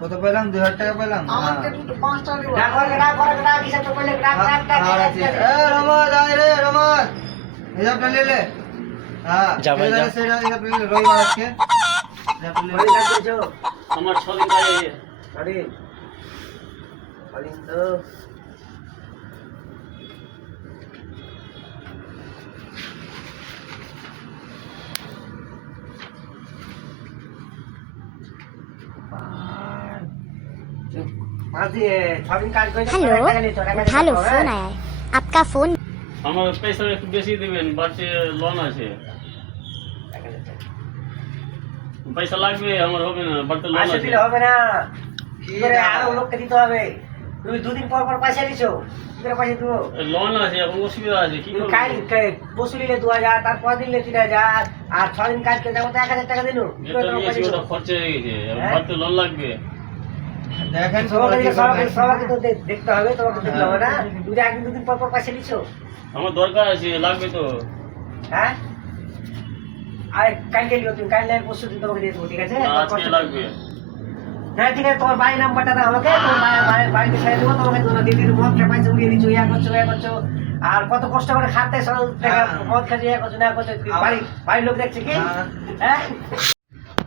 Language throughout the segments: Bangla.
কত পেলাম? 2000 টাকা পেলাম। আমাকে তো 5 টাকা দিবা। ডাক হিসাব তো করলে ডাক। রমজ আয় রে রমজ, হিসাবটা নিয়ে লে। হ্যাঁ যা ভাই, যা। সেটা হিসাব নিয়ে লে, রবিবার আজকে হিসাবটা নিয়ে লে। কই ডাক দিছো? আমার 6 দিন কাজ আরে তো हेलो हेलो फोन आया है आपका फोन আমার পয়সা একটু বেশি দিবেন, বাড়তি লোন আছে। পয়সা লাগবে, আমার হবে না, বাড়তি লোন পয়সা আছে। দিলে হবে না, কি করে আরো লোককে দিতে হবে। তুমি দুদিন পর পর পয়সা দিছো, কি করে পয়সা দেবো? লোন আছে, এখন অসুবিধা আছে, কি করব? কাল পরশু নিলে 2000, তারপর দিলে 3000, আর 6 দিন কাজ করে যাবো তো 1000 টাকা দিলো। কি করে এটা তোমার নিয়েছি, পয়সা ওটা দেবো? খরচ হয়ে গেছে, হ্যাঁ? বাড়তি লোন লাগবে। দেখেন সবাইকে তো দেখতে হবে, তোমাকে দেখতে হবে না। তুমি যে একদিন দুদিন পর পর পয়সা দিছো, আমার দরকার আছে, লাগবে তো। হ্যাঁ? আর কালকে লিও তুমি, কাল লাগে পরশু দিন তোমাকে দিয়ে দেবো, ঠিক আছে? আজকে লাগবে। হ্যাঁ ঠিক আছে, তোমার বাড়ির নাম্বারটা দাও আমাকে, তোমার বাড়িতে ছেড়ে দেবো তোমাকে। তোমরা দিদির মদ খেয়ে পয়সা উড়িয়ে দিচ্ছ, ইয়া করছো। আর কত কষ্ট করে খাতে সরল টাকা মদ খাচ্ছো, ইয়া করছো না করছো, বাড়ির লোক দেখছে কি? হ্যাঁ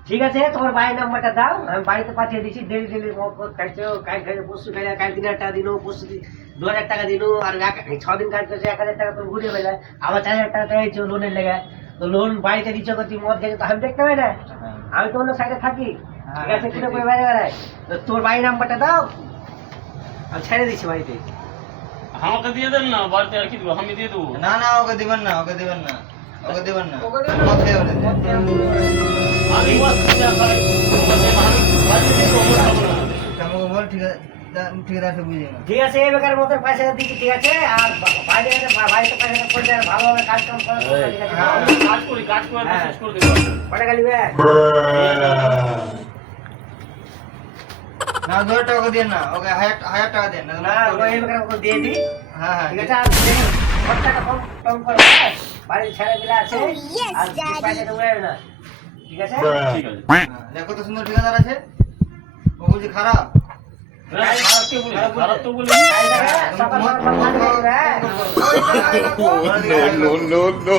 ঠিক আছে, তোমার বাড়ির নাম্বারটা দাও, আমি বাড়িতে পাঠিয়ে দিচ্ছি। ডেলি মদ খাইছো, কাল খাইছো, পরশু খাইলে, কাল 3000 টাকা দিনো, পরশু 2000 টাকা দিনো, আর 6 দিন কাজ করছে 1000 টাকা তুমি ঘুরিয়ে ফেলে, আবার 4000 টাকা চাইছো লোনের লেগে। তো লোন বাড়িতে দিচ্ছ, তুমি মদ খেয়েছো, তো আমি দেখতে পাই না? আমি তো অন্য সাইডে থাকি, ঠিক আছে? কিনে করে বাইরে বেড়ায়। তো তোর বাড়ির নাম্বারটা দাও, আমি ছেড়ে দিচ্ছি বাড়িতে। আমাকে দিয়ে দেন না, বাড়তি আর কি দেবো, আমি দিয়ে দেবো। না না, ওকে দিবেন না, ওকে দিবেন না, ওকে দিবেন না। ওকে দিবেন না। মদ খেয়ে ওঠে। আমি মদ খাই, আমি বাড়তি দিয়ে দেবো, আমার খাবো না। আমাকে বল, ঠিক আছে বুঝিয়ে না। ঠিক আছে, এই বেকার মতো পয়সা দিচ্ছি, ঠিক আছে? আর বাড়িতে বাড়িতে পয়সা করতে আর ভালোভাবে কাজ কাম করা, ঠিক আছে? আমি কাজ করে হ্যাঁ। শেষ করে দেবো। কটা গালি বে? না 2000 টাকা দিয়ে না, ওকে 1000 টাকা দেন না। না, ওই বেকার ওকে দিয়ে দিই, হ্যাঁ হ্যাঁ ঠিক আছে? আর দেখি, খরচাটা কম করো, হ্যাঁ? বাড়ির ছেলেপিলে আছে, আর পয়সা তো উড়াবে না, ঠিক আছে? ঠিক আছে। হ্যাঁ, দেখো তো সুন্দর ঠিকাদার আছে, ও বুঝি খারাপ। হ্যাঁ, খারাপ তো বলি, খারাপ তো বলি। কাল থেকে সকাল সকাল সব কাজ করবে, হ্যাঁ? No, no, no.